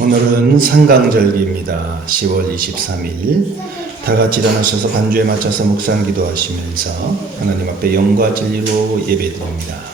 오늘은 상강절기입니다. 10월 23일 다 같이 일어나셔서 반주에 맞춰서 묵상 기도하시면서 하나님 앞에 영과 진리로 예배드립니다.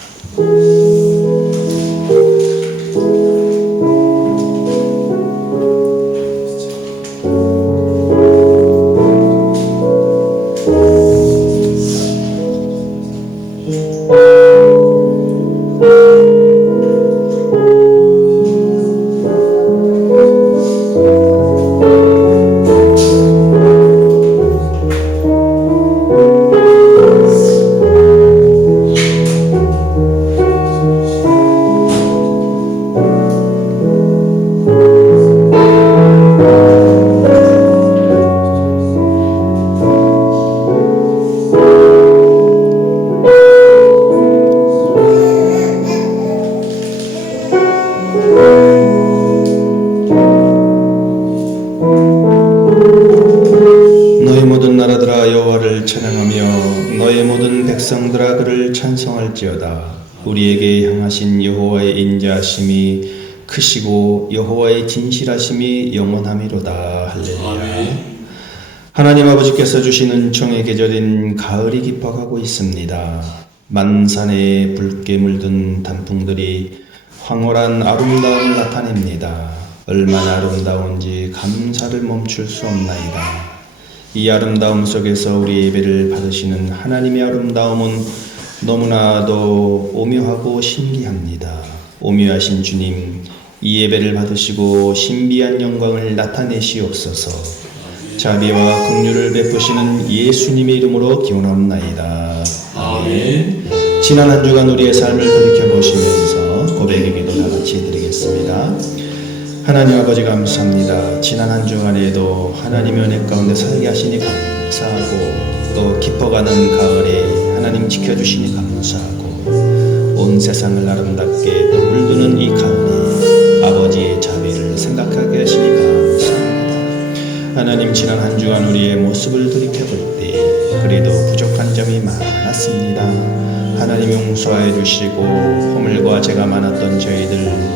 찬양하며 너의 모든 백성들아 그를 찬송할지어다. 우리에게 향하신 여호와의 인자하심이 크시고 여호와의 진실하심이 영원함이로다. 할렐루야. 하나님 아버지께서 주시는 은총의 계절인 가을이 깊어가고 있습니다. 만산에 붉게 물든 단풍들이 황홀한 아름다움을 나타냅니다. 얼마나 아름다운지 감사를 멈출 수 없나이다. 이 아름다움 속에서 우리 예배를 받으시는 하나님의 아름다움은 너무나도 오묘하고 신기합니다. 오묘하신 주님, 이 예배를 받으시고 신비한 영광을 나타내시옵소서. 자비와 긍휼을 베푸시는 예수님의 이름으로 기원합나이다. 아멘. 지난 한 주간 우리의 삶을 돌이켜보시면서 고백의 기도 다 같이 드리겠습니다. 하나님 아버지 감사합니다. 지난 한 주간에도 하나님의 은혜 가운데 살게 하시니 감사하고 또 깊어가는 가을에 하나님 지켜주시니 감사하고 온 세상을 아름답게 또 물드는 이 가을에 아버지의 자비를 생각하게 하시니 감사합니다. 하나님 지난 한 주간 우리의 모습을 돌이켜볼 때 그래도 부족한 점이 많았습니다. 하나님 용서해 주시고 허물과 죄가 많았던 저희들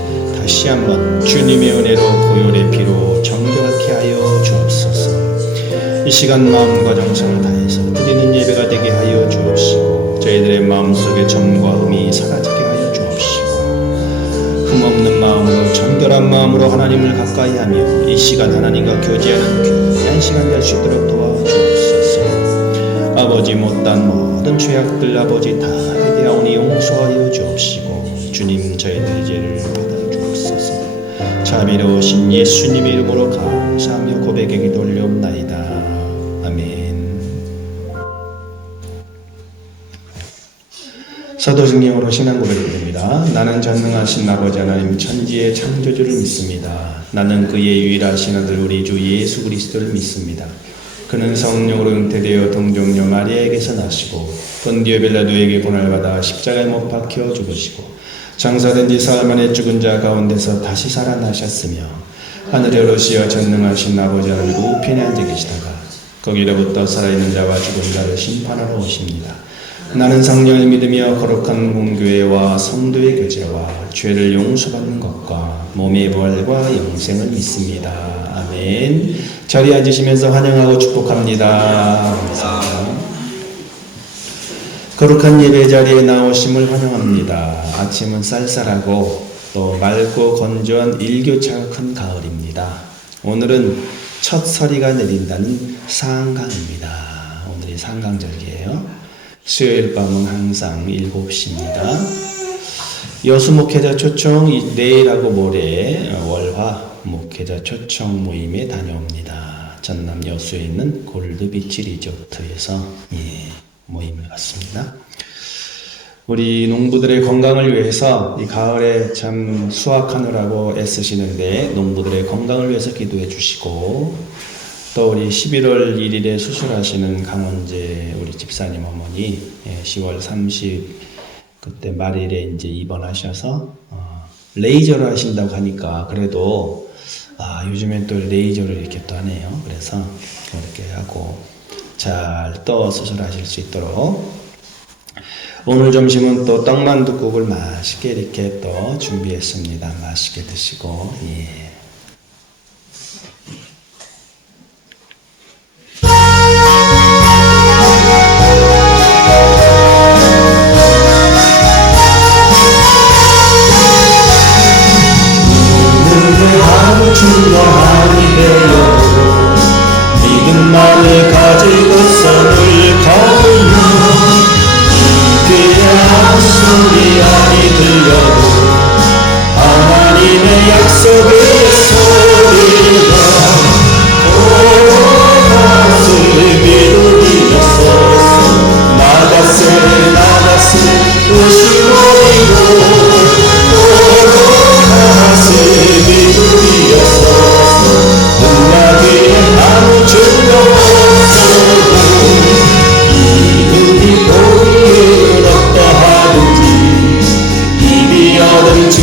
다시 한번 주님의 은혜로 보혈의 피로 정결하게 하여 주옵소서. 이 시간 마음과 정성을 다해서 드리는 예배가 되게 하여 주옵시고 저희들의 마음속에 점과 흠이 사라지게 하여 주옵시고 흠없는 마음으로 정결한 마음으로 하나님을 가까이 하며 이 시간 하나님과 교제하는 귀한 시간 될 수 있도록 도와주옵소서. 아버지 못한 모든 죄악들 아버지 다 회개하오니 용서하여 주옵시고 주님 저희들의 죄를 자비로우신 예수님의 이름으로 감사하며 고백의 기도 올려옵나이다. 아멘. 사도신경으로 신앙 고백드립니다. 나는 전능하신 아버지 하나님 천지의 창조주를 믿습니다. 나는 그의 유일하신 아들 우리 주 예수 그리스도를 믿습니다. 그는 성령으로 잉태되어 동정녀 마리아에게서 나시고 본디오 빌라도에게 고난받아 십자가에 못 박혀 죽으시고 장사된 지 사흘 만에 죽은 자 가운데서 다시 살아나셨으며 하늘에 오르시어 전능하신 아버지 하나님 우편에 앉아 계시다가 거기로부터 살아있는 자와 죽은 자를 심판하러 오십니다. 나는 성령을 믿으며 거룩한 공교회와 성도의 교제와 죄를 용서받는 것과 몸의 부활과 영생을 믿습니다. 아멘. 자리에 앉으시면서 환영하고 축복합니다. 감사합니다. 거룩한 예배 자리에 나오심을 환영합니다. 아침은 쌀쌀하고 또 맑고 건조한 일교차가 가을입니다. 오늘은 첫 서리가 내린다는 상강입니다. 오늘이 상강절기예요. 수요일 밤은 항상 7시입니다. 여수 목회자 초청 내일하고 모레 월화 목회자 초청 모임에 다녀옵니다. 전남 여수에 있는 골드비치 리조트에서 모임을 갖습니다. 우리 농부들의 건강을 위해서 이 가을에 참 수확하느라고 애쓰시는데 농부들의 건강을 위해서 기도해 주시고 또 우리 11월 1일에 수술하시는 강원재 우리 집사님 어머니 10월 30 그때 말일에 이제 입원하셔서 레이저를 하신다고 하니까 그래도 요즘엔 또 레이저를 이렇게 또 하네요. 그래서 이렇게 하고 잘 또 수술하실 수 있도록 오늘 점심은 또 떡만둣국을 맛있게 이렇게 또 준비했습니다. 맛있게 드시고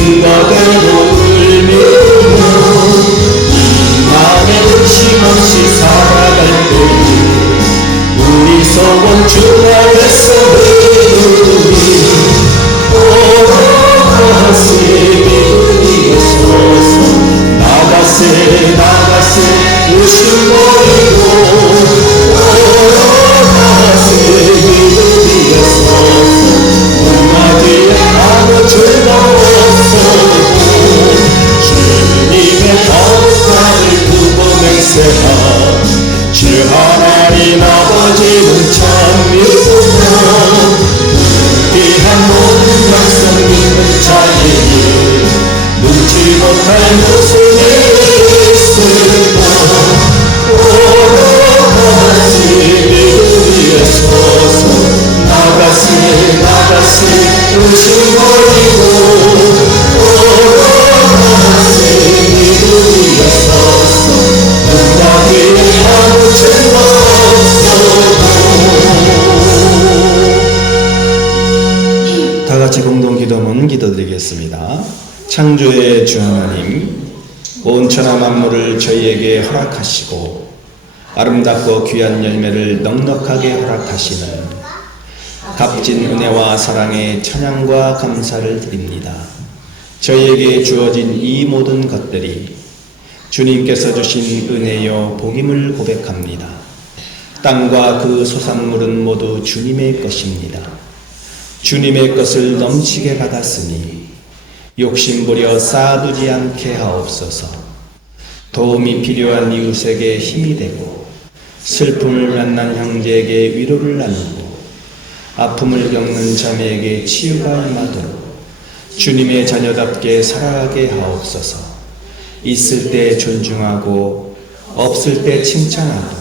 증거대로 울며 이 맘에 의심 없이 살아갈 때 우리 소원 주 앞에서 부르니 오로세 믿음이 서서 나가세 나가세 의심 버리고 오로세 믿음이 서서 눈마디에 아무 죄가 없어도 주님의 법과를 두고 맹세하 주 하나님 아버지는 참 믿으며 귀한 모든 백성 믿는 자에게 눈치 못할 무슨 일이 있으고 오로까지 믿음 위에 서서 나가세 나가세 의심 버리고 오로까지 믿음 위에 서서 누가 뒤에 아무 죄가 없어도 다 같이 공동 기도문 기도드리겠습니다. 창조의 주 하나님, 온 천하 만물을 저희에게 허락하시고 아름답고 귀한 열매를 넉넉하게 허락하시는 값진 은혜와 사랑에 찬양과 감사를 드립니다. 저희에게 주어진 이 모든 것들이 주님께서 주신 은혜요 복임을 고백합니다. 땅과 그 소산물은 모두 주님의 것입니다. 주님의 것을 넘치게 받았으니 욕심부려 쌓아두지 않게 하옵소서. 도움이 필요한 이웃에게 힘이 되고 슬픔을 만난 형제에게 위로를 나누고 아픔을 겪는 자매에게 치유가 임하도록 주님의 자녀답게 살아가게 하옵소서. 있을 때 존중하고 없을 때 칭찬하고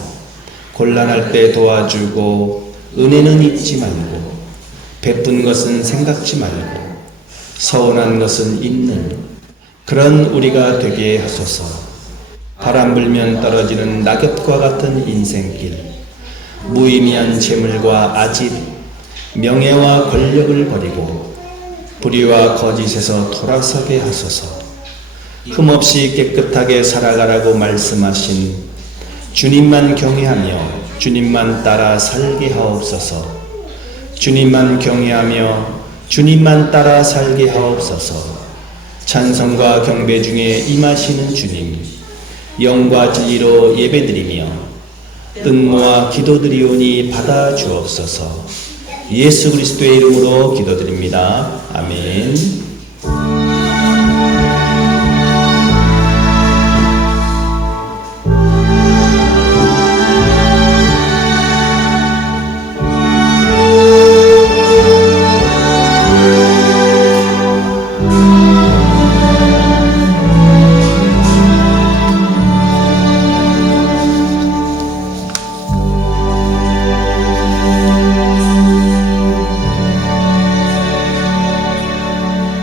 곤란할 때 도와주고 은혜는 잊지 말고 베푼 것은 생각지 말고 서운한 것은 잊는 그런 우리가 되게 하소서. 바람 불면 떨어지는 낙엽과 같은 인생길, 무의미한 재물과 아집, 명예와 권력을 버리고 불의와 거짓에서 돌아서게 하소서. 흠없이 깨끗하게 살아가라고 말씀하신 주님만 경외하며 주님만 따라 살게 하옵소서. 주님만 경외하며 주님만 따라 살게 하옵소서. 찬송과 경배 중에 임하시는 주님, 영과 진리로 예배드리며 뜻모아 기도드리오니 받아 주옵소서. 예수 그리스도의 이름으로 기도드립니다. 아멘.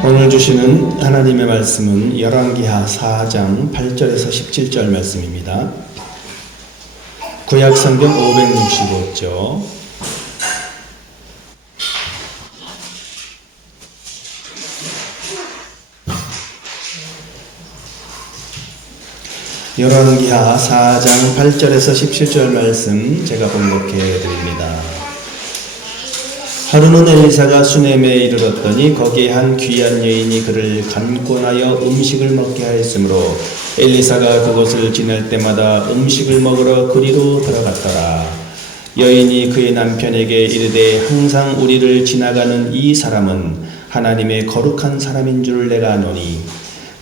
오늘 주시는 하나님의 말씀은 열왕기하 4장 8절에서 17절 말씀입니다. 구약 성경 565쪽. 열왕기하 4장 8절에서 17절 말씀 제가 번역해 드립니다. 하루는 엘리사가 수넴에 이르렀더니 거기에 한 귀한 여인이 그를 간곤하여 음식을 먹게 하였으므로 엘리사가 그곳을 지날 때마다 음식을 먹으러 그리로 들어갔더라. 여인이 그의 남편에게 이르되 항상 우리를 지나가는 이 사람은 하나님의 거룩한 사람인 줄 내가 아노니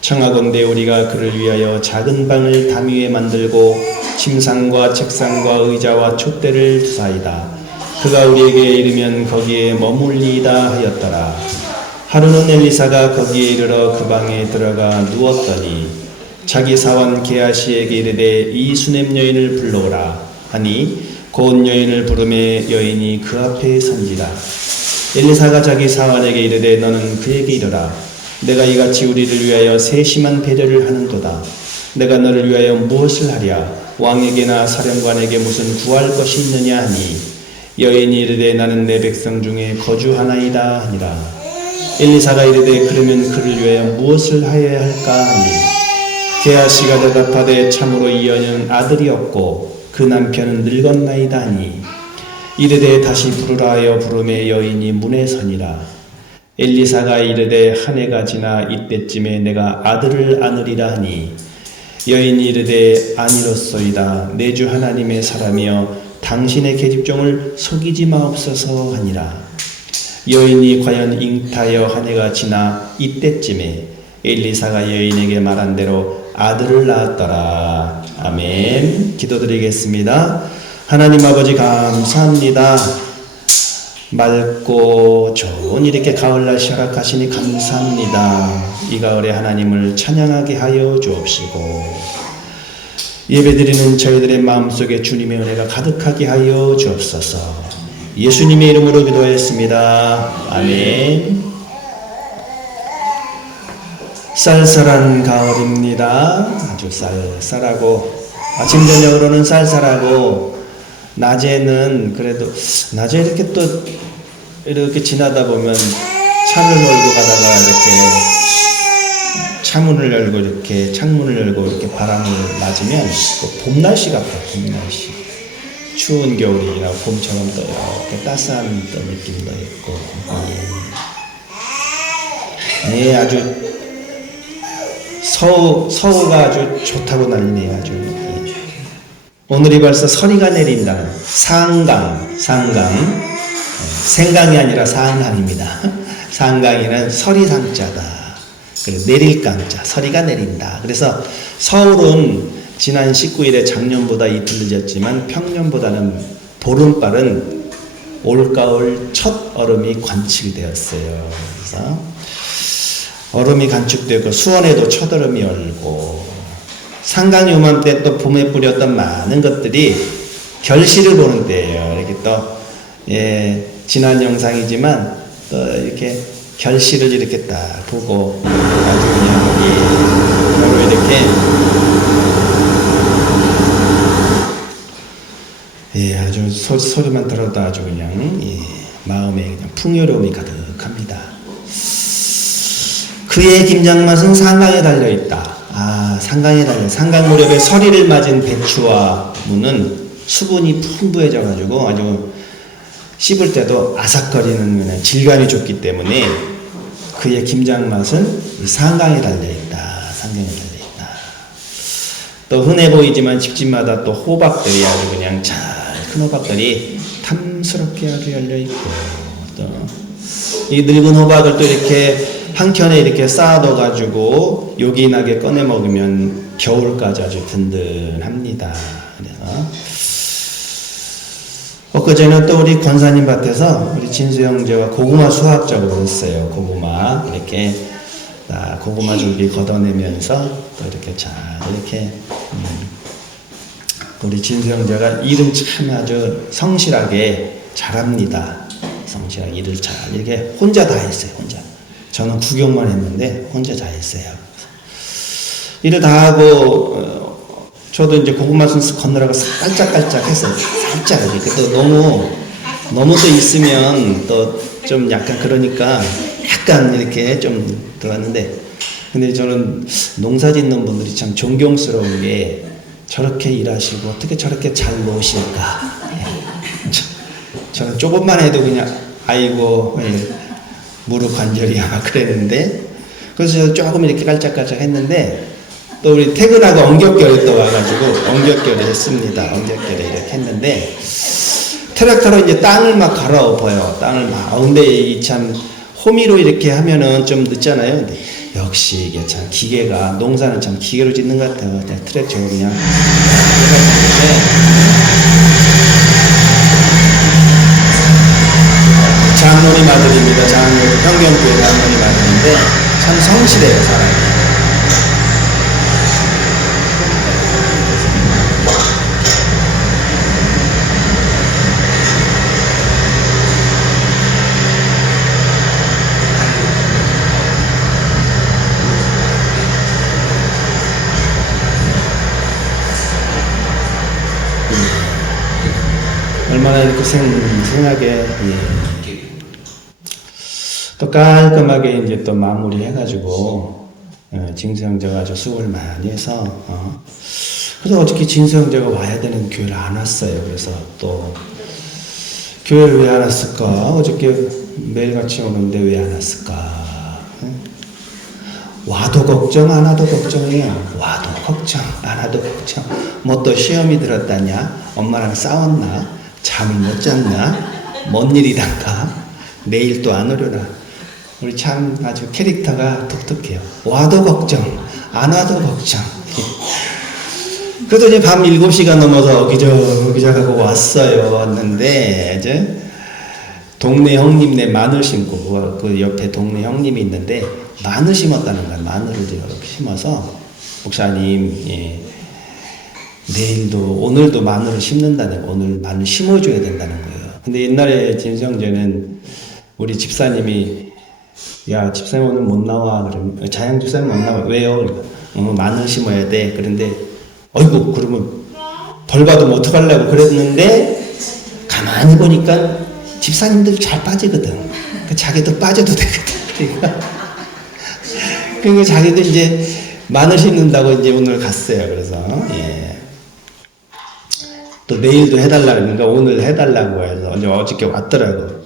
청하건대 우리가 그를 위하여 작은 방을 담 위에 만들고 침상과 책상과 의자와 촛대를 두사이다. 그가 우리에게 이르면 거기에 머물리이다 하였더라. 하루는 엘리사가 거기에 이르러 그 방에 들어가 누웠더니 자기 사원 게하시에게 이르되 이 수넴 여인을 불러오라 하니 곧 여인을 부르매 여인이 그 앞에 선지라. 엘리사가 자기 사원에게 이르되 너는 그에게 이르라. 내가 이같이 우리를 위하여 세심한 배려를 하는도다. 내가 너를 위하여 무엇을 하랴? 왕에게나 사령관에게 무슨 구할 것이 있느냐 하니 여인이 이르되 나는 내 백성 중에 거주하나이다 하니라. 엘리사가 이르되 그러면 그를 위하여 무엇을 하여야 할까 하니 게하시가 대답하되 참으로 이 여인은 아들이 없고 그 남편은 늙었나이다 하니 이르되 다시 부르라 하여 부르매 여인이 문에 서니라. 엘리사가 이르되 한 해가 지나 이때쯤에 내가 아들을 안으리라 하니 여인이 이르되 아니로소이다. 내 주 하나님의 사람이여 당신의 계집종을 속이지 마옵소서 하니라. 여인이 과연 잉타여 한 해가 지나 이때쯤에 엘리사가 여인에게 말한 대로 아들을 낳았더라. 아멘. 기도드리겠습니다. 하나님 아버지 감사합니다. 맑고 좋은 이렇게 가을날씨 허락하시니 감사합니다. 이 가을에 하나님을 찬양하게 하여 주옵시고 예배드리는 저희들의 마음속에 주님의 은혜가 가득하게 하여 주옵소서. 예수님의 이름으로 기도했습니다. 아멘. 쌀쌀한 가을입니다. 아주 쌀쌀하고 아침 저녁으로는 쌀쌀하고 낮에는 그래도 낮에 이렇게 또 이렇게 지나다 보면 차를 몰고 가다가 이렇게 차문을 열고 이렇게 창문을 열고 이렇게 바람을 맞으면 봄 날씨 같아. 봄 날씨. 추운 겨울이나 봄처럼 또 이렇게 따스한 또 느낌도 있고. 네, 아주 서우가 아주 좋다고 난리네요. 아주. 오늘이 벌써 서리가 내린다. 상강. 생강이 아니라 상강입니다. 상강이는 서리상자다. 그리고 내릴강자. 서리가 내린다. 그래서 서울은 지난 19일에 작년보다 이틀 늦었지만 평년보다는 보름발은 올가을 첫 얼음이 관측이 되었어요. 그래서 얼음이 관측되고 수원에도 첫 얼음이 얼고 상강 요맘때 또 봄에 뿌렸던 많은 것들이 결실을 보는 때예요. 이렇게 또 지난 영상이지만 또 이렇게 결실을 이렇게 딱 보고 아주 그냥 이렇게 아주 소리만 들어도 아주 그냥 마음에 그냥 풍요로움이 가득합니다. 그의 김장맛은 상강에 달려 있다. 상강에 달려. 상강 무렵에 서리를 맞은 배추와 무는 수분이 풍부해져 가지고 아주 씹을 때도 아삭거리는 그냥 질감이 좋기 때문에 그의 김장맛은 상강에 달려 있다. 상강에 달려 있다. 또 흔해 보이지만 집집마다 또 호박들이 아주 그냥 잘 큰 호박들이 탐스럽게 아주 열려 있고 또 이 늙은 호박을 또 이렇게 한 켠에 이렇게 쌓아둬 가지고 요긴하게 꺼내 먹으면 겨울까지 아주 든든합니다. 그래서 엊그제는 또 우리 권사님 밭에서 우리 진수 형제와 고구마 수확 작업을 했어요. 고구마 이렇게 고구마 줄기 걷어내면서 또 이렇게 잘 이렇게 우리 진수 형제가 일은 참 아주 성실하게 잘합니다. 성실하게 일을 잘 이렇게 혼자 다 했어요. 혼자. 저는 구경만 했는데 혼자 다 했어요. 일을 다 하고 저도 이제 고구마 순스 건너라고 깔짝깔짝 했어요. 살짝 이렇게 또 너무 또 있으면 또 좀 약간 그러니까 약간 이렇게 좀 들어왔는데 근데 저는 농사 짓는 분들이 참 존경스러운 게 저렇게 일하시고 어떻게 저렇게 잘 노실까. 저는 조금만 해도 그냥 아이고 무릎 관절이 아마 그랬는데 그래서 조금 이렇게 깔짝깔짝 했는데 또 우리 퇴근하고 엉겹결이 또 와가지고 엉겹결을 했습니다. 엉겹결을 이렇게 했는데 트랙터로 이제 땅을 막 갈아엎어요. 땅을 막. 근데 이 참 호미로 이렇게 하면은 좀 늦잖아요. 근데 역시 이게 참 기계가 농사는 참 기계로 짓는 것 같아요. 그냥 트랙터로 그냥. 장로님 아들입니다. 평경교회 장로님 아들인데 참 성실해요, 사람이. 얼마나 이렇게 생생하게 또 또 깔끔하게 이제 또 마무리 해가지고 진수형제가 아주 수고를 많이 해서 그래서 어저께 진수형제가 와야 되는 교회를 안 왔어요. 그래서 또 교회를 왜 안 왔을까? 어저께 매일같이 오는데 왜 안 왔을까? 와도 걱정 안 와도 걱정이에요. 와도 걱정 안 와도 걱정. 뭐 또 시험이 들었다냐? 엄마랑 싸웠나? 잠이 못 잤나? 뭔 일이란가? 내일 또 안 오려나? 우리 참 아주 캐릭터가 독특해요. 와도 걱정 안 와도 걱정. 그래도 이제 밤 7시가 넘어서 어기저기하고 왔어요. 왔는데 이제 동네 형님네 마늘 심고 그 옆에 동네 형님이 있는데 마늘 심었다는 거야. 마늘을 이렇게 심어서 목사님 내일도 오늘도 마늘을 심는다는 거예요. 오늘 마늘 심어줘야 된다는 거예요. 근데 옛날에 진수형제는 우리 집사님이 야 집사님 오늘 못 나와 그러면 자양 집사님 못 나와 왜요? 마늘 심어야 돼. 그런데 어이구 그러면 벌 받으면 어떡하려고 그랬는데 가만히 보니까 집사님들 잘 빠지거든. 자기도 빠져도 되거든. 그러니까 자기도 이제 마늘 심는다고 이제 오늘 갔어요. 그래서 또 내일도 해달라 그러니까 오늘 해달라고 해서 어저께 왔더라고.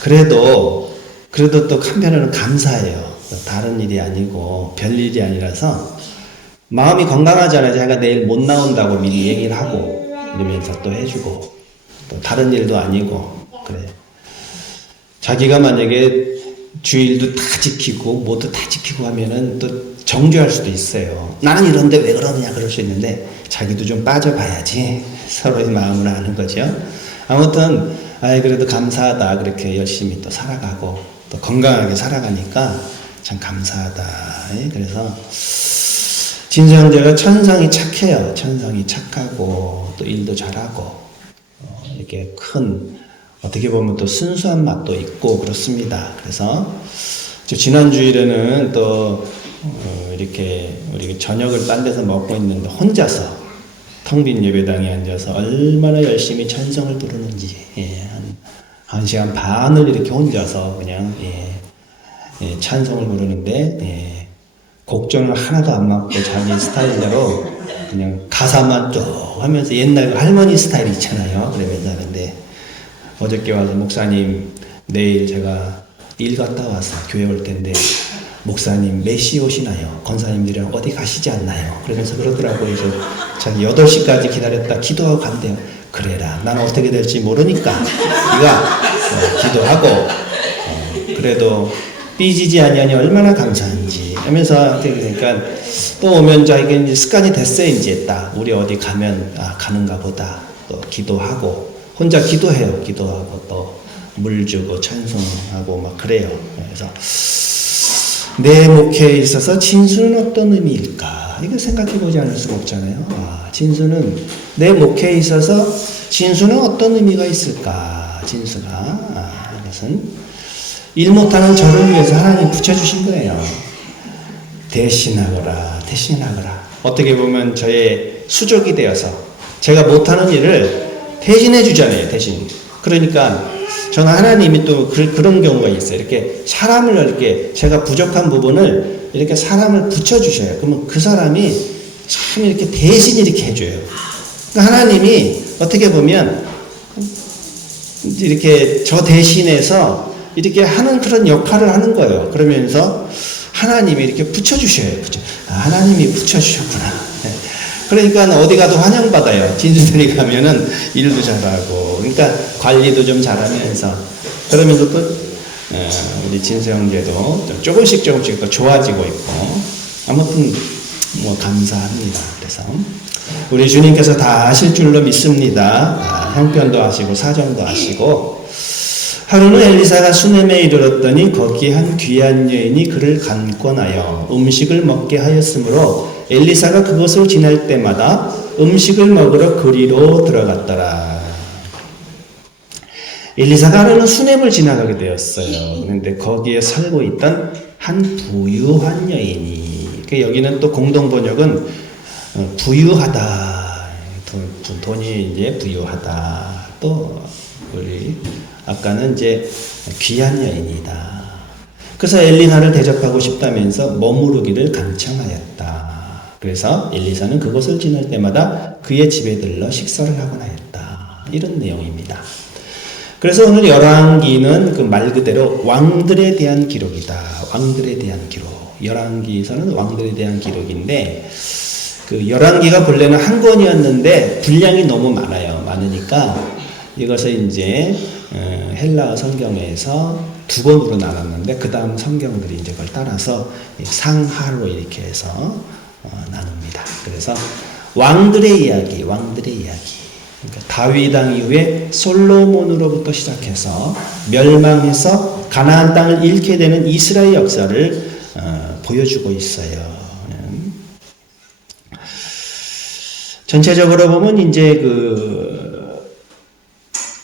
그래도 또 한편으로는 감사해요. 다른 일이 아니고 별일이 아니라서 마음이 건강하잖아요. 제가 내일 못 나온다고 미리 얘기를 하고 이러면서 또 해주고 또 다른 일도 아니고 그래. 자기가 만약에 주일도 다 지키고 모두 다 지키고 하면은 또 정죄할 수도 있어요. 나는 이런데 왜 그러느냐 그럴 수 있는데 자기도 좀 빠져봐야지 서로의 마음을 아는 거죠. 아무튼 그래도 감사하다. 그렇게 열심히 또 살아가고 또 건강하게 살아가니까 참 감사하다. 그래서 진수형제가 천성이 착해요. 천성이 착하고 또 일도 잘하고 이렇게 큰 어떻게 보면 또 순수한 맛도 있고 그렇습니다. 그래서 지난 주일에는 또 이렇게 우리 저녁을 딴 데서 먹고 있는데 혼자서 텅 빈 예배당에 앉아서 얼마나 열심히 찬송을 부르는지 한 시간 반을 이렇게 혼자서 그냥 찬송을 부르는데 곡정을 하나도 안 맞고 자기 스타일대로 그냥 가사만 쭉 하면서 옛날 할머니 스타일 있잖아요. 그러면서 하는데 어저께 와서 목사님 내일 제가 일 갔다 와서 교회 올 텐데 목사님 몇 시 오시나요? 권사님들이랑 어디 가시지 않나요? 그러면서 그러더라고요. 그래서 자기 8시까지 기다렸다 기도하고 간대요. 그래라 나는 어떻게 될지 모르니까 네가 기도하고 그래도 삐지지 아니하니 얼마나 감사한지 하면서 그러니까 또 오면 자기가 이제 습관이 됐어요. 이제 딱 우리 어디 가면 가는가 보다 또 기도하고 혼자 기도해요. 기도하고 또 물 주고 찬송하고 막 그래요. 그래서 내 목회에 있어서 진수는 어떤 의미일까? 이거 생각해 보지 않을 수가 없잖아요. 진수는 내 목회에 있어서 진수는 어떤 의미가 있을까? 진수가 이것은 일 못하는 저를 위해서 하나님 붙여주신 거예요. 대신하거라. 어떻게 보면 저의 수족이 되어서 제가 못하는 일을 대신해 주잖아요. 대신. 그러니까 저는 하나님이 또 그런 경우가 있어요. 이렇게 사람을 이렇게 제가 부족한 부분을 이렇게 사람을 붙여주셔요. 그러면 그 사람이 참 이렇게 대신 이렇게 해줘요. 그러니까 하나님이 어떻게 보면 이렇게 저 대신해서 이렇게 하는 그런 역할을 하는 거예요. 그러면서 하나님이 이렇게 붙여주셔요. 하나님이 붙여주셨구나. 그러니까 어디 가도 환영받아요. 진수들이 가면은 일도 잘하고, 그러니까 관리도 좀 잘하면서, 그러면서 또, 우리 진수 형제도 조금씩 더 좋아지고 있고, 아무튼, 감사합니다. 그래서, 우리 주님께서 다 하실 줄로 믿습니다. 형편도 하시고, 사정도 하시고, 하루는 엘리사가 수넴에 이르렀더니 거기 한 귀한 여인이 그를 간권하여 음식을 먹게 하였으므로 엘리사가 그곳을 지날 때마다 음식을 먹으러 그리로 들어갔더라. 엘리사가 하루는 수넴을 지나가게 되었어요. 그런데 거기에 살고 있던 한 부유한 여인이, 여기는 또 공동 번역은 부유하다, 돈이 이제 부유하다. 또 우리 아까는 이제 귀한 여인이다. 그래서 엘리사를 대접하고 싶다면서 머무르기를 간청하였다. 그래서 엘리사는 그곳을 지날 때마다 그의 집에 들러 식사를 하곤 하였다. 이런 내용입니다. 그래서 오늘 열왕기는 그 말 그대로 왕들에 대한 기록이다. 왕들에 대한 기록. 열왕기에서는 왕들에 대한 기록인데 그 열왕기가 본래는 한 권이었는데 분량이 너무 많으니까 이것을 이제 헬라어 성경에서 두 권으로 나눴는데 그 다음 성경들이 이제 그걸 따라서 상하로 이렇게 해서 나눕니다. 그래서 왕들의 이야기. 그러니까 다윗 왕 이후에 솔로몬으로부터 시작해서 멸망해서 가나안 땅을 잃게 되는 이스라엘 역사를 보여주고 있어요. 전체적으로 보면 이제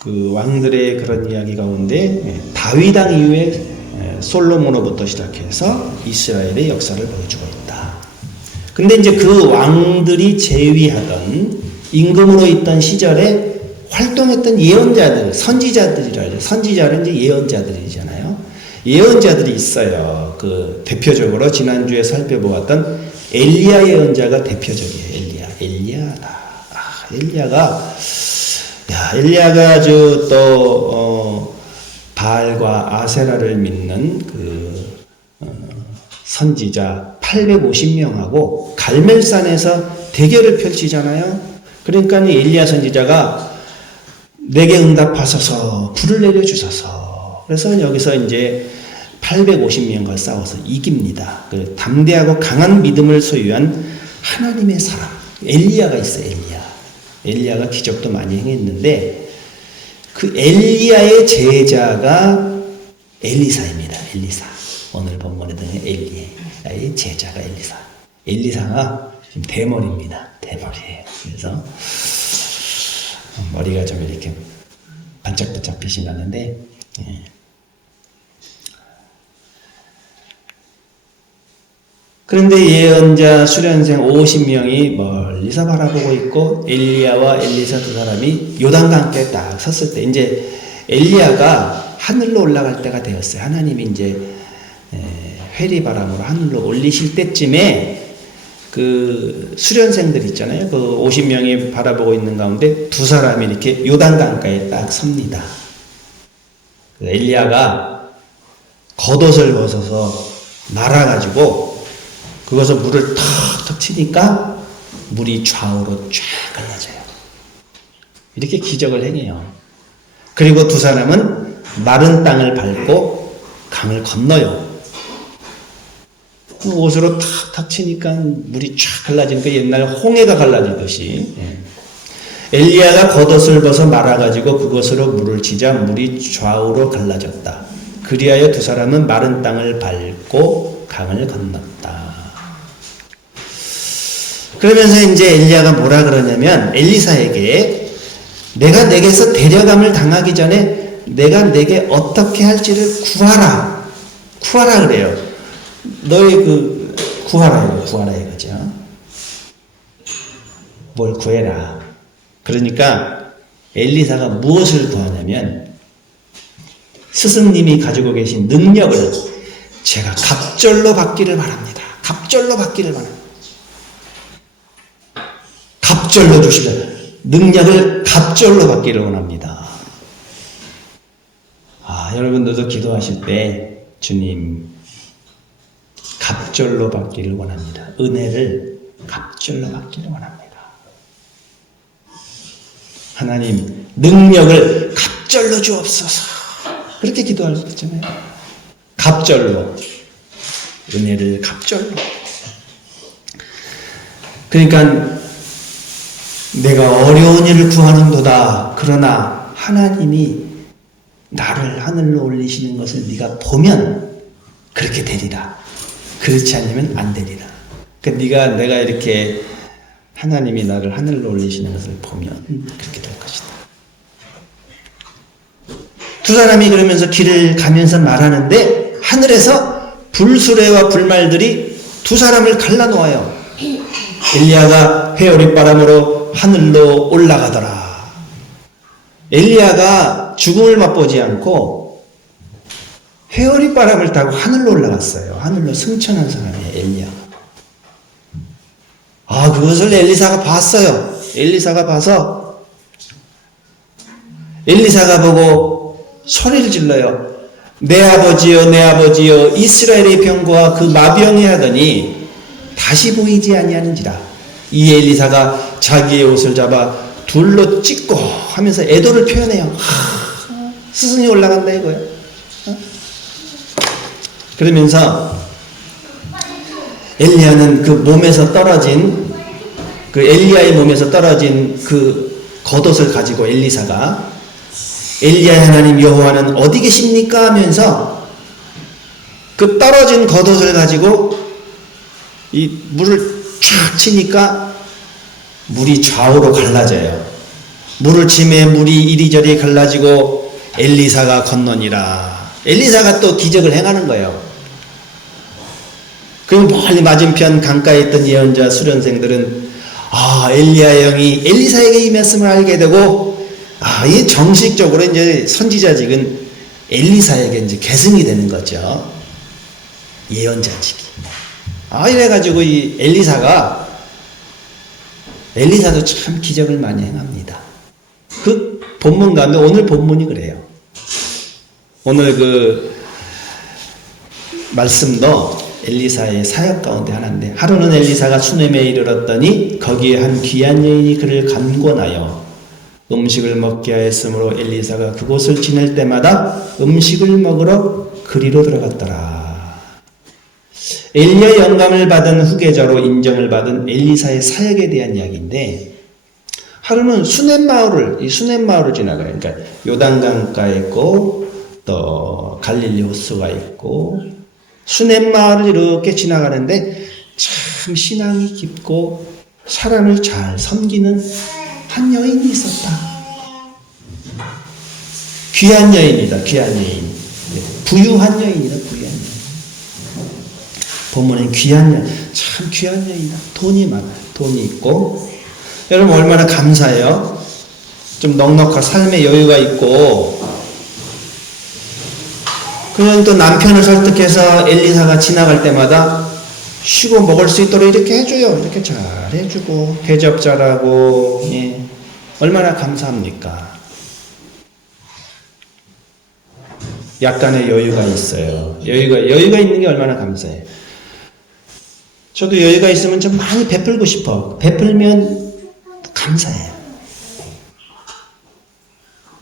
그 왕들의 그런 이야기 가운데 다윗 왕 이후에 솔로몬으로부터 시작해서 이스라엘의 역사를 보여주고 있다. 근데 이제 그 왕들이 재위하던 임금으로 있던 시절에 활동했던 예언자들, 선지자들이라 하죠. 선지자는 이제 예언자들이잖아요. 예언자들이 있어요. 그 대표적으로 지난주에 살펴보았던 엘리야 예언자가 대표적이에요. 엘리야다. 엘리야가 아주 또 바알과 아세라를 믿는 그 선지자 850명하고 갈멜산에서 대결을 펼치잖아요. 그러니까 엘리야 선지자가 내게 응답하소서, 불을 내려주소서. 그래서 여기서 이제 850명과 싸워서 이깁니다. 그 담대하고 강한 믿음을 소유한 하나님의 사람 엘리야가 있어요. 엘리야가 기적도 많이 행했는데 그 엘리야의 제자가 엘리사입니다. 엘리사. 오늘 본문에 등의 엘리야의 제자가 엘리사. 엘리사가 지금 대머리입니다. 대머리예요. 그래서 머리가 좀 이렇게 반짝반짝 빛이 나는데 그런데 예언자 수련생 50명이 멀리서 바라보고 있고 엘리야와 엘리사 두 사람이 요단강 함께 딱 섰을 때 이제 엘리야가 하늘로 올라갈 때가 되었어요. 하나님이 이제 회리바람으로 하늘로 올리실 때쯤에 그 수련생들 있잖아요. 그 50명이 바라보고 있는 가운데 두 사람이 이렇게 요단강가에 딱 섭니다. 그 엘리야가 겉옷을 벗어서 날아가지고 그것을 물을 턱턱 치니까 물이 좌우로 쫙 갈라져요. 이렇게 기적을 행해요. 그리고 두 사람은 마른 땅을 밟고 강을 건너요. 옷으로 탁탁 치니까 물이 쫙 갈라지니까 옛날 홍해가 갈라지듯이 엘리야가 겉옷을 벗어 말아가지고 그것으로 물을 치자 물이 좌우로 갈라졌다. 그리하여 두 사람은 마른 땅을 밟고 강을 건넜다. 그러면서 이제 엘리야가 뭐라 그러냐면 엘리사에게 내가 내게서 데려감을 당하기 전에 내가 내게 어떻게 할지를 구하라. 구하라 그래요. 너희 구하라 이거죠. 뭘 구해라. 그러니까 엘리사가 무엇을 구하냐면 스승님이 가지고 계신 능력을 제가 갑절로 받기를 바랍니다. 갑절로 받기를 바랍니다. 갑절로 주시라. 능력을 갑절로 받기를 원합니다. 여러분들도 기도하실 때 주님 갑절로 받기를 원합니다. 은혜를 갑절로 받기를 원합니다. 하나님 능력을 갑절로 주옵소서. 그렇게 기도할 수 있잖아요. 갑절로. 은혜를 갑절로. 그러니까 내가 어려운 일을 구하는도다. 그러나 하나님이 나를 하늘로 올리시는 것을 네가 보면 그렇게 되리라. 그렇지 않으면 안 되리라. 그러니까 내가 이렇게 하나님이 나를 하늘로 올리시는 것을 보면 그렇게 될 것이다. 두 사람이 그러면서 길을 가면서 말하는데 하늘에서 불수레와 불말들이 두 사람을 갈라놓아요. 엘리야가 회오리바람으로 하늘로 올라가더라. 엘리야가 죽음을 맛보지 않고 회오리 바람을 타고 하늘로 올라갔어요. 하늘로 승천한 사람이에요, 엘리야가. 그것을 엘리사가 봤어요. 엘리사가 봐서 엘리사가 보고 소리를 질러요. 내 아버지여, 내 아버지여, 이스라엘의 병거와 그 마병이 하더니 다시 보이지 아니하는지라. 이 엘리사가 자기의 옷을 잡아 둘로 찢고 하면서 애도를 표현해요. 스승이 올라간다 이거예요. 그러면서 엘리야는 그 몸에서 떨어진, 그 엘리야의 몸에서 떨어진 그 겉옷을 가지고 엘리사가 엘리야의 하나님 여호와는 어디 계십니까? 하면서 그 떨어진 겉옷을 가지고 이 물을 쫙 치니까 물이 좌우로 갈라져요. 물을 치매 물이 이리저리 갈라지고 엘리사가 건너니라. 엘리사가 또 기적을 행하는 거예요. 그럼 멀리 맞은편 강가에 있던 예언자 수련생들은 엘리야 영이 엘리사에게 이 말씀을 알게 되고 이 정식적으로 이제 선지자직은 엘리사에게 이제 계승이 되는 거죠. 예언자직이. 이래가지고 이 엘리사도 참 기적을 많이 행합니다. 그 본문 가운데 오늘 본문이 그래요. 오늘 그 말씀도 엘리사의 사역 가운데 하나인데, 하루는 엘리사가 수넴에 이르렀더니 거기에 한 귀한 여인이 그를 간권하여 음식을 먹게 하였으므로 엘리사가 그곳을 지낼 때마다 음식을 먹으러 그리로 들어갔더라. 엘리야의 영감을 받은 후계자로 인정을 받은 엘리사의 사역에 대한 이야기인데, 하루는 수넴 마을을 지나가요. 그러니까 요단강가에 있고 또 갈릴리 호수가 있고 수넴 마을을 이렇게 지나가는데 참 신앙이 깊고 사람을 잘 섬기는 한 여인이 있었다. 귀한 여인이다. 귀한 여인. 부유한 여인이다. 부유한 여인. 본문에 귀한 여인. 참 귀한 여인이다. 돈이 많아요. 돈이 있고. 여러분 얼마나 감사해요. 좀 넉넉한 삶의 여유가 있고, 그냥 또 남편을 설득해서 엘리사가 지나갈 때마다 쉬고 먹을 수 있도록 이렇게 해줘요. 이렇게 잘 해주고 대접잘하고, 얼마나 감사합니까? 약간의 여유가 있어요. 여유가 있는 게 얼마나 감사해요. 저도 여유가 있으면 좀 많이 베풀고 싶어. 베풀면 감사해요.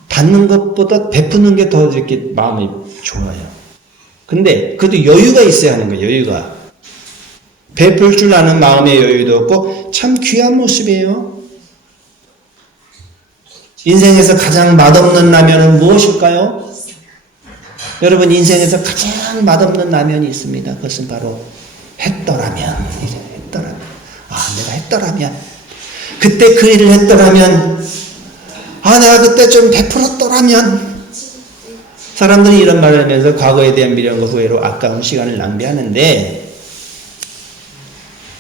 받는 것보다 베푸는 게 더 이렇게 마음이 좋아요. 근데 그래도 여유가 있어야 하는 거예요. 여유가. 베풀 줄 아는 마음의 여유도 없고 참 귀한 모습이에요. 인생에서 가장 맛없는 라면은 무엇일까요? 여러분, 인생에서 가장 맛없는 라면이 있습니다. 그것은 바로 했더라면. 내가 했더라면. 그때 그 일을 했더라면. 내가 그때 좀 베풀었더라면. 사람들이 이런 말을 하면서 과거에 대한 미련과 후회로 아까운 시간을 낭비하는데,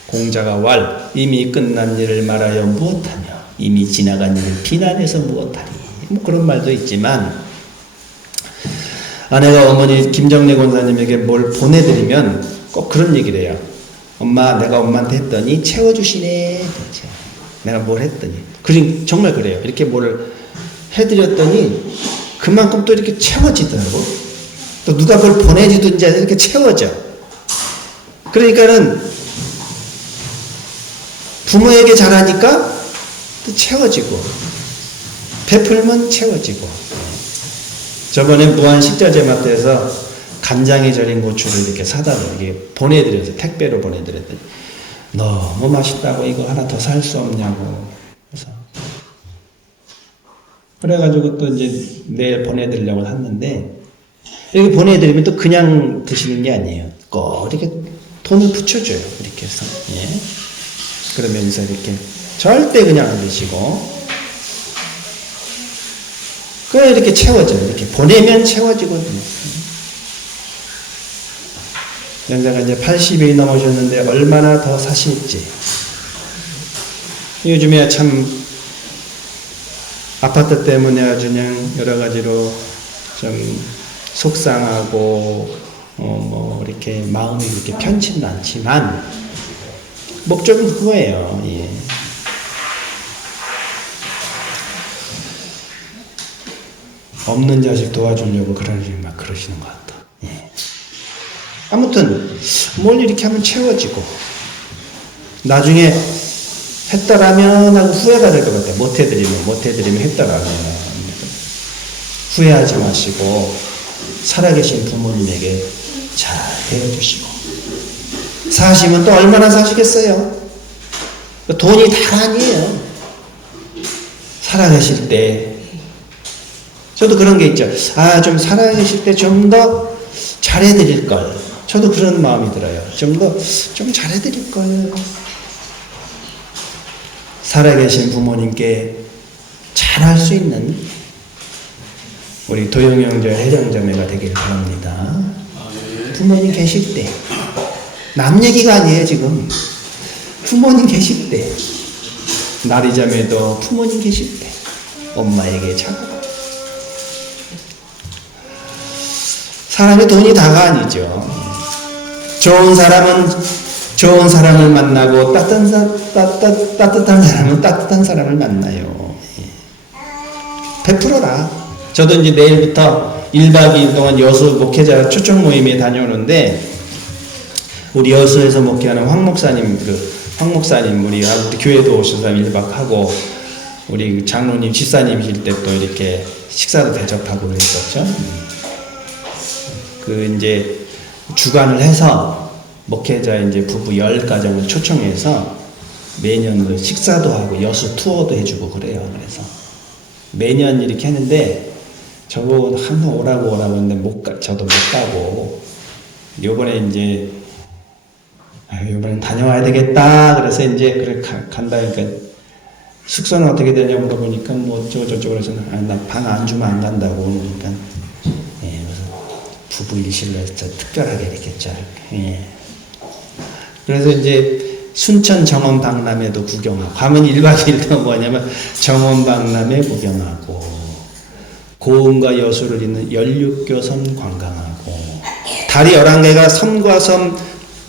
공자가 왈 이미 끝난 일을 말하여 무엇하며 이미 지나간 일을 비난해서 무엇하리. 그런 말도 있지만, 아내가 어머니 김정래 권사님에게 뭘 보내드리면 꼭 그런 얘기를 해요. 엄마, 내가 엄마한테 했더니 채워주시네. 내가 뭘 했더니. 정말 그래요. 이렇게 뭘 해드렸더니 그만큼 또 이렇게 채워지더라고. 또 누가 뭘 보내주든지 이렇게 채워져. 그러니까는 부모에게 잘하니까 또 채워지고, 베풀면 채워지고. 저번에 무한 식자재 마트에서 간장에 절인 고추를 이렇게 사다가 이게 보내드려서, 택배로 보내드렸더니 너무 맛있다고 이거 하나 더 살 수 없냐고. 그래가지고 또 이제 내일 보내드리려고 샀는데, 이렇게 보내드리면 또 그냥 드시는 게 아니에요. 꼭 이렇게 돈을 붙여줘요. 이렇게 해서. 그러면서 이렇게 절대 그냥 안 드시고, 그래 이렇게 채워져요. 이렇게 보내면 채워지거든요. 연세가 이제 80이 넘으셨는데 얼마나 더 사실지. 요즘에 참 아파트 때문에 아주 그냥 여러 가지로 좀 속상하고 이렇게 마음이 그렇게 편치는 않지만 목적은 그거예요. 예. 없는 자식 도와주려고 막 그러시는 것 같다. 예. 아무튼 뭘 이렇게 하면 채워지고 나중에 했더라면 하고 후회가 될 것 같아요. 못해드리면 했더라면 후회하지 마시고 살아계신 부모님에게 잘 대해주시고 사시면 또 얼마나 사시겠어요? 돈이 다가 아니에요. 살아계실 때 저도 그런 게 있죠. 좀 살아계실 때 좀 더 잘해드릴 걸. 저도 그런 마음이 들어요. 좀 잘해드릴 걸. 살아계신 부모님께 잘할 수 있는 우리 도영형제, 혜령자매가 되길 바랍니다. 부모님 계실 때. 남 얘기가 아니에요, 지금. 부모님 계실 때. 나리자매도 부모님 계실 때. 엄마에게 잘하고. 사람의 돈이 다가 아니죠. 좋은 사람을 만나고 따뜻한 사람은 따뜻한 사람을 만나요. 베풀어라. 저도 이제 내일부터 1박 2일 동안 여수 목회자 초청 모임에 다녀오는데 우리 여수에서 목회하는 황 목사님 우리 교회도 오셔서 1박 하고 우리 장로님 집사님이실 때 또 이렇게 식사도 대접하고 그랬었죠. 이제 주관을 해서 목회자 이제 부부 10가정을 초청해서 매년 식사도 하고 여수 투어도 해주고 그래요. 그래서 매년 이렇게 하는데 저거 항상 오라고 했는데 저도 못 가고 요번에 이제 요번엔 다녀와야 되겠다. 그래서 이제 그래 간다. 그러니까 숙소는 어떻게 되냐고 물어보니까 뭐 어쩌고저쩌고 그래서 나 방 안 주면 안 간다고 그러니까 부부 일실로 해서 특별하게 이렇게 예. 그래서 이제 순천 정원 박람회도 구경하고 가면 1박 2일도 뭐냐면 정원 박람회 구경하고 고흥과 여수를 잇는 연륙교선 관광하고 다리 11개가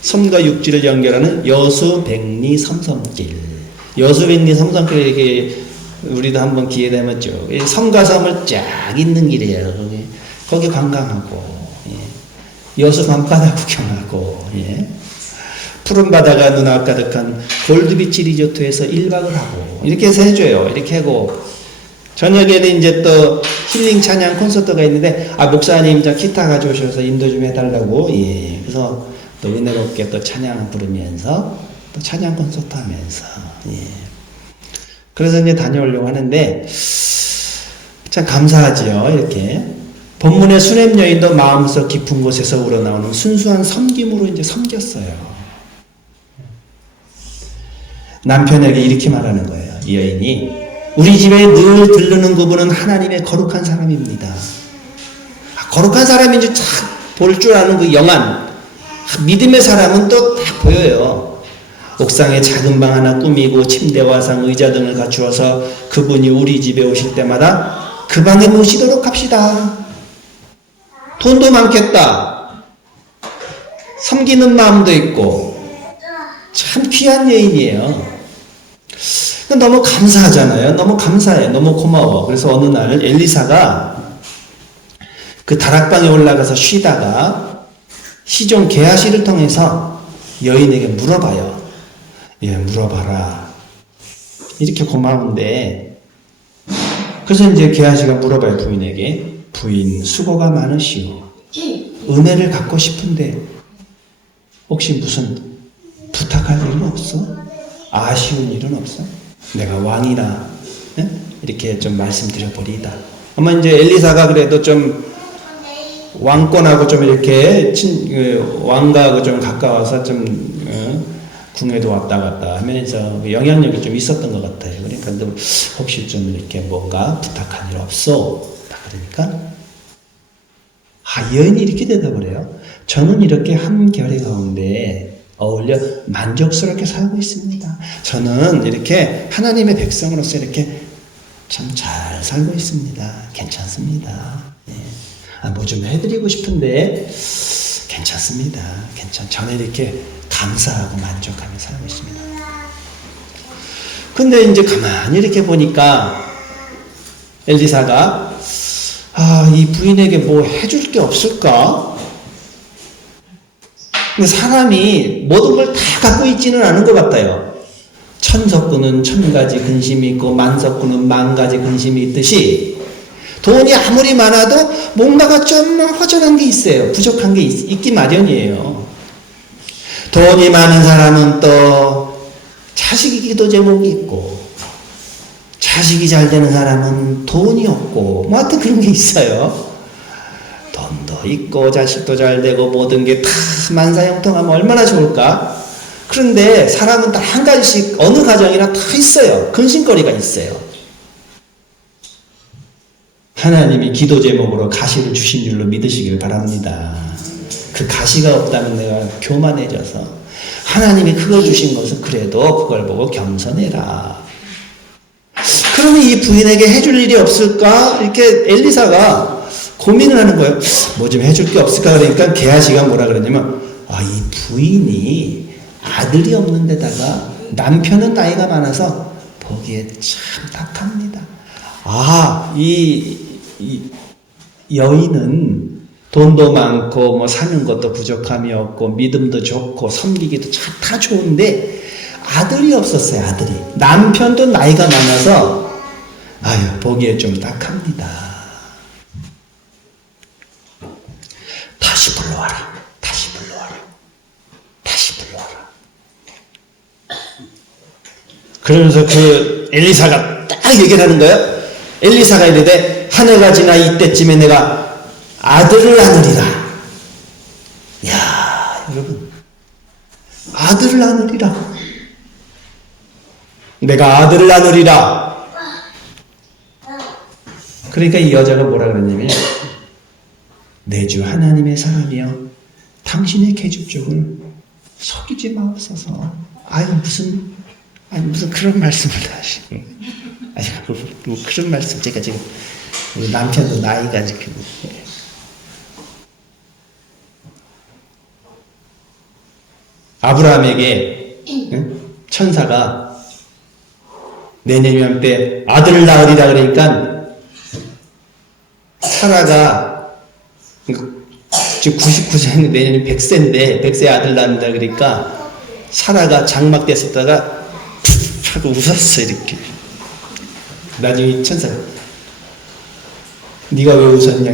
섬과 육지를 연결하는 여수 백리 섬섬길. 여수 백리 섬섬길 이렇게 우리도 한번 기회 되면 쭉 섬과 섬을 쫙 잇는 길이에요. 거기 관광하고 여수 밤바다 구경하고 푸른 바다가 눈앞 가득한 골드비치 리조트에서 1박을 하고 이렇게 해서 해줘요. 이렇게 하고 저녁에는 이제 또 힐링 찬양 콘서트가 있는데 목사님 저 기타 가져오셔서 인도 좀 해달라고 그래서 또 은혜롭게 또 찬양 부르면서 또 찬양 콘서트 하면서 그래서 이제 다녀오려고 하는데 참 감사하지요. 이렇게 본문의 수냄 여인도 마음속 깊은 곳에서 우러나오는 순수한 섬김으로 이제 섬겼어요. 남편에게 이렇게 말하는 거예요. 이 여인이 우리 집에 늘 들르는 그분은 하나님의 거룩한 사람입니다. 거룩한 사람인지 참 볼 줄 아는 그 영안, 믿음의 사람은 또 딱 보여요. 옥상에 작은 방 하나 꾸미고 침대와 상, 의자 등을 갖추어서 그분이 우리 집에 오실 때마다 그 방에 모시도록 합시다. 돈도 많겠다. 섬기는 마음도 있고 참 귀한 여인이에요. 너무 감사하잖아요. 너무 감사해. 너무 고마워. 그래서 어느 날 엘리사가 그 다락방에 올라가서 쉬다가 시종 게하시를 통해서 여인에게 물어봐요. 물어봐라. 이렇게 고마운데 그래서 이제 게하시가 물어봐요. 부인에게. 부인 수고가 많으시오. 은혜를 갖고 싶은데 혹시 무슨 부탁할 일은 없어? 아쉬운 일은 없어? 내가 왕이라 이렇게 좀 말씀드려버리다. 아마 이제 엘리사가 그래도 좀 왕권하고 좀 이렇게 왕가하고 좀 가까워서 좀 궁에도 왔다 갔다 하면서 영향력이 좀 있었던 것 같아요. 그러니까 혹시 좀 이렇게 뭔가 부탁할 일 없어? 그러니까 이 여인이 이렇게 대답을 해요. 저는 이렇게 한결의 가운데 어울려 만족스럽게 살고 있습니다. 저는 이렇게 하나님의 백성으로서 이렇게 참 잘 살고 있습니다. 괜찮습니다. 뭐 좀 해드리고 싶은데 괜찮습니다. 저는 이렇게 감사하고 만족하며 살고 있습니다. 근데 이제 가만히 이렇게 보니까 엘리사가 이 부인에게 뭐 해줄 게 없을까? 근데 사람이 모든 걸 다 갖고 있지는 않은 것 같아요. 천석구는 1000가지 근심이 있고 만석구는 10,000가지 근심이 있듯이 돈이 아무리 많아도 뭔가가 좀 허전한 게 있어요. 부족한 게 있기 마련이에요. 돈이 많은 사람은 또 자식이 기도 제목이 있고 자식이 잘 되는 사람은 돈이 없고 뭐 하여튼 그런 게 있어요. 돈도 있고 자식도 잘 되고 모든 게 다 만사형통하면 얼마나 좋을까? 그런데 사람은 다 한 가지씩 어느 가정이나 다 있어요. 근심거리가 있어요. 하나님이 기도 제목으로 가시를 주신 줄로 믿으시길 바랍니다. 그 가시가 없다면 내가 교만해져서 하나님이 그걸 주신 것은 그래도 그걸 보고 겸손해라. 그러면 이 부인에게 해줄 일이 없을까? 이렇게 엘리사가 고민을 하는 거예요. 뭐 좀 해줄 게 없을까? 그러니까 게하시가 뭐라 그러냐면 이 부인이 아들이 없는 데다가 남편은 나이가 많아서 보기에 참 딱합니다. 이 여인은 돈도 많고 뭐 사는 것도 부족함이 없고 믿음도 좋고 섬기기도 다 좋은데 아들이 없었어요. 아들이. 남편도 나이가 많아서 보기에 좀 딱합니다. 다시 불러와라. 그러면서 그 엘리사가 딱 얘기를 하는 거예요. 엘리사가 이르되 한 해가 지나 이때쯤에 내가 아들을 낳으리라. 야, 여러분, 아들을 낳으리라. 내가 아들을 낳으리라. 그러니까 이 여자가 뭐라 그러냐면 내 주 하나님의 사람이여 당신의 계집종을 속이지 마옵소서. 무슨 그런 말씀을 다 하시고. 뭐 그런 말씀, 제가 지금, 우리 남편도 나이가 지금. 아브라함에게 천사가 내년 이맘때 아들을 낳으리라 그러니까 사라가 지금 99세인데 내년에 100세인데 100세 아들 낳는다 그러니까 사라가 장막 됐었다가 하고 웃었어 이렇게. 나중에 천사가 네가 왜 웃었냐?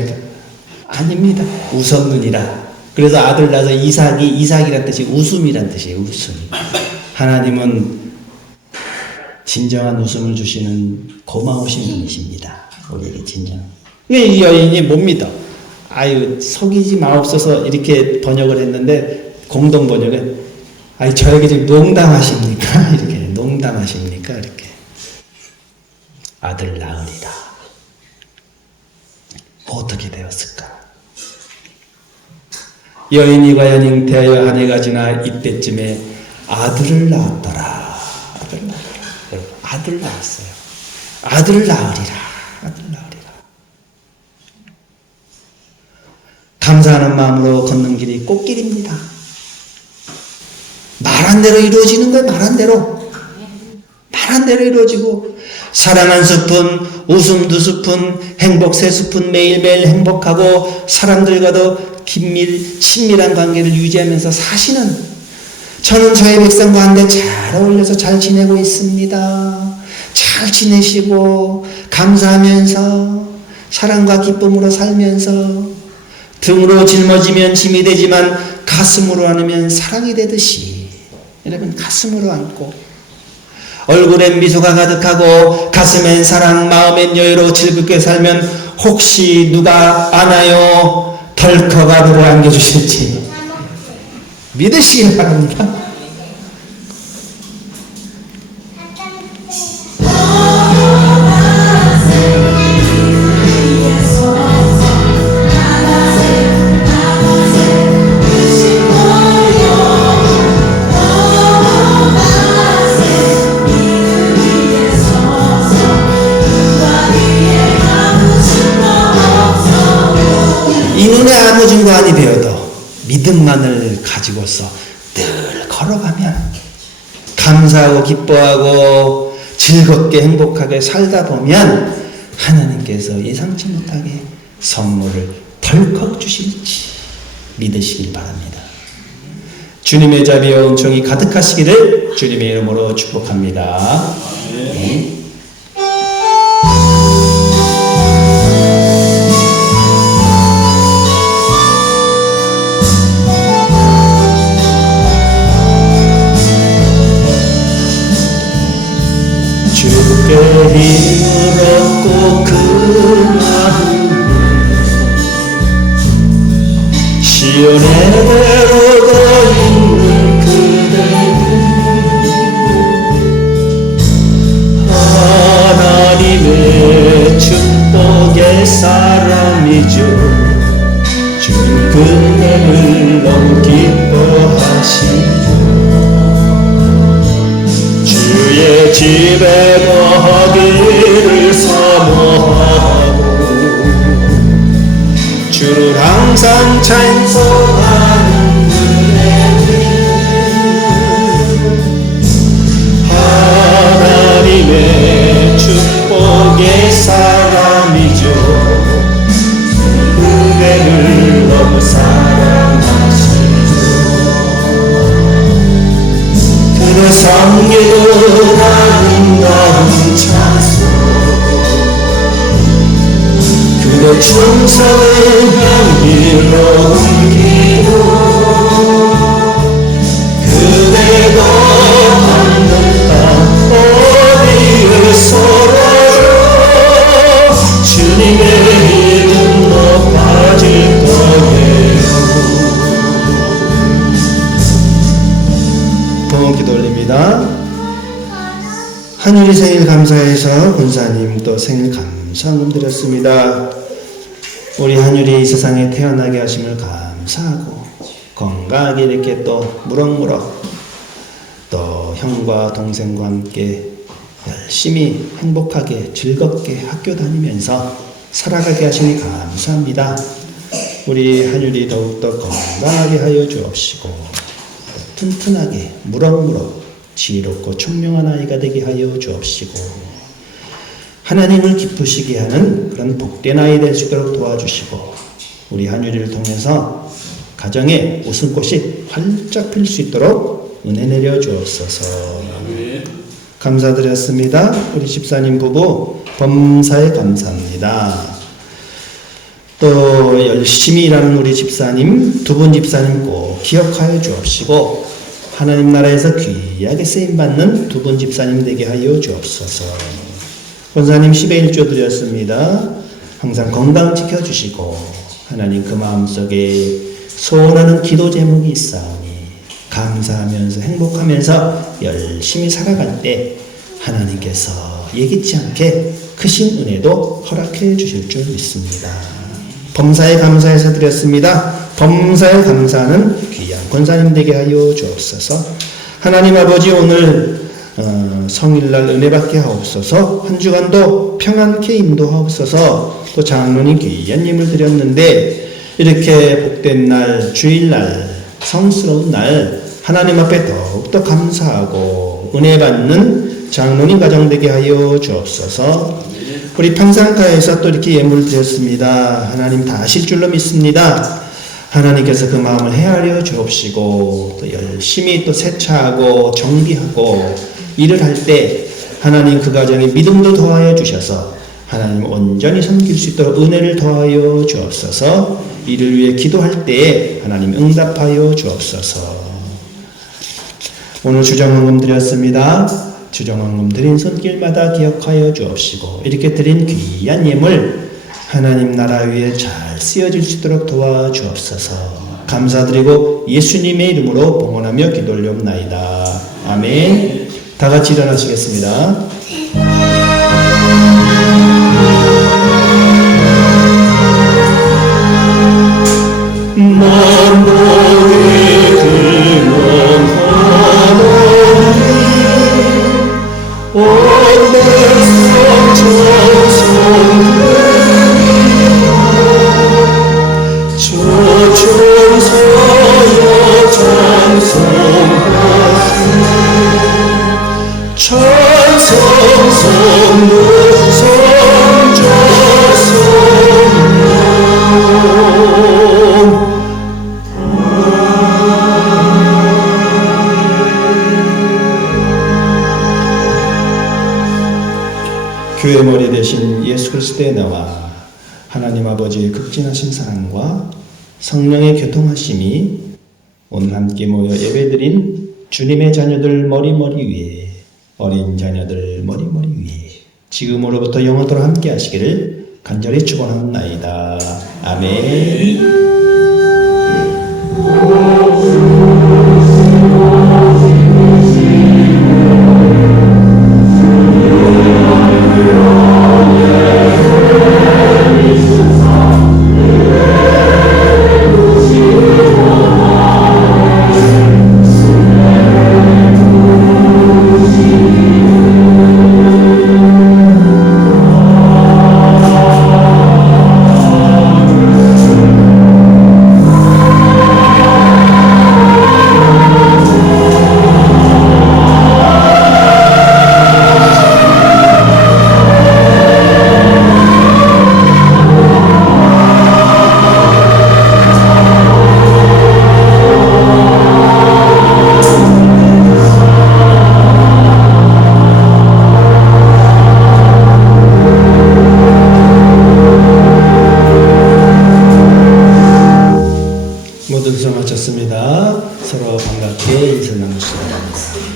아닙니다. 웃었느니라. 그래서 아들 낳아서 이삭이란 뜻이 웃음이란 뜻이에요. 웃음. 하나님은 진정한 웃음을 주시는 고마우신 분이십니다. 우리에게 진정. 이 여인이 못 믿어. 속이지 마옵소서 이렇게 번역을 했는데 공동 번역은 저에게 지금 농담하십니까? 이렇게 농담하십니까? 이렇게 아들 낳으리라. 어떻게 되었을까? 여인이 과연 잉태하여 한 해가 지나 이때쯤에 아들을 낳았더라. 아들 낳았어요. 아들을 낳으리라. 감사하는 마음으로 걷는 길이 꽃길입니다. 말한 대로 이루어지는 거예요. 말한 대로 이루어지고 사랑 한 스푼, 웃음 2스푼, 행복 3스푼 매일매일 행복하고 사람들과도 친밀한 관계를 유지하면서 사시는 저는 저의 백성과 한데 잘 어울려서 잘 지내고 있습니다. 잘 지내시고 감사하면서 사랑과 기쁨으로 살면서 등으로 짊어지면 짐이 되지만 가슴으로 안으면 사랑이 되듯이 여러분 가슴으로 안고 얼굴엔 미소가 가득하고 가슴엔 사랑 마음엔 여유로 즐겁게 살면 혹시 누가 아나요? 덜컥 아들을 안겨주실지 믿으시길 바랍니다. 자로서 늘 걸어가면 감사하고 기뻐하고 즐겁게 행복하게 살다 보면 하나님께서 예상치 못하게 선물을 덜컥 주실지 믿으시길 바랍니다. 주님의 자비와 은총이 가득하시기를 주님의 이름으로 축복합니다. 네. 주께 힘을 얻고 그 마음을 시온의 대로가 있는 그대는 하나님의 축복의 사람이죠. 주님 그대를 너무 기뻐하시죠. 주의 집에 거하기를 사모하고 주를 항상 찬송하는 그대는 하나님의 축복의 사람이죠. 그대를 너무 사랑하시죠. 그대 섬기는 아름다운 찬송 그대 충성은 향기로운 기도 그대가 받는 땅 어디에서라도 주님의 이름 높아질 거예요. 봉헌 기도 올립니다. 한율이 생일 감사해서 권사님 또 생일 감사함 드렸습니다. 우리 한율이 이 세상에 태어나게 하심을 감사하고 건강하게 이렇게 또 무럭무럭 또 형과 동생과 함께 열심히 행복하게 즐겁게 학교 다니면서 살아가게 하시니 감사합니다. 우리 한율이 더욱더 건강하게 하여 주옵시고 튼튼하게 무럭무럭 지혜롭고 총명한 아이가 되게 하여 주옵시고 하나님을 기쁘시게 하는 그런 복된 아이 될 수 있도록 도와주시고 우리 한율이를 통해서 가정에 웃음꽃이 활짝 필 수 있도록 은혜 내려 주옵소서. 감사드렸습니다. 우리 집사님 부부 범사에 감사합니다. 또 열심히 일하는 우리 집사님 두 분 집사님 꼭 기억하여 주옵시고 하나님 나라에서 귀하게 쓰임받는 두 분 집사님 되게 하여 주옵소서. 권사님 10의 1조 드렸습니다. 항상 건강 지켜주시고 하나님 그 마음속에 소원하는 기도 제목이 있사오니 감사하면서 행복하면서 열심히 살아갈 때 하나님께서 예기치 않게 크신 은혜도 허락해 주실 줄 믿습니다. 범사에 감사해서 드렸습니다. 범사에 감사하는 귀한 권사님 되게 하여 주옵소서. 하나님 아버지 오늘 성일날 은혜 받게 하옵소서. 한 주간도 평안케 인도하옵소서. 또 장로님 귀한 예물 드렸는데 이렇게 복된 날 주일날 성스러운 날 하나님 앞에 더욱더 감사하고 은혜 받는 장로님 가정 되게 하여 주옵소서. 우리 평상가에서 또 이렇게 예물 드렸습니다. 하나님 다 하실 줄로 믿습니다. 하나님께서 그 마음을 헤아려 주옵시고 또 열심히 또 세차하고 정비하고 일을 할 때 하나님 그 가정에 믿음도 더하여 주셔서 하나님 온전히 섬길 수 있도록 은혜를 더하여 주옵소서. 이를 위해 기도할 때에 하나님 응답하여 주옵소서. 오늘 주정헌금 드렸습니다. 주정헌금 드린 손길마다 기억하여 주옵시고 이렇게 드린 귀한 예물 하나님 나라 위에 잘 쓰여질 수 있도록 도와주옵소서. 감사드리고 예수님의 이름으로 봉헌하며 기도 올려옵나이다. 아멘. 다 같이 일어나시겠습니다. 만복의 근원하노니 온 백성 정성들이여 조천사여 교회 머리 대신 예수 그리스도의 은혜와 하나님 아버지의 극진하신 사랑과 성령의 교통하심이 오늘 함께 모여 예배드린 주님의 자녀들 머리머리 위에, 어린 자녀들 머리머리 위에 지금으로부터 영원토록 함께 하시기를 간절히 축원합나이다. 아멘. 모두 수고 마쳤습니다. 서로 반갑게 인사 나누시기 바랍니다.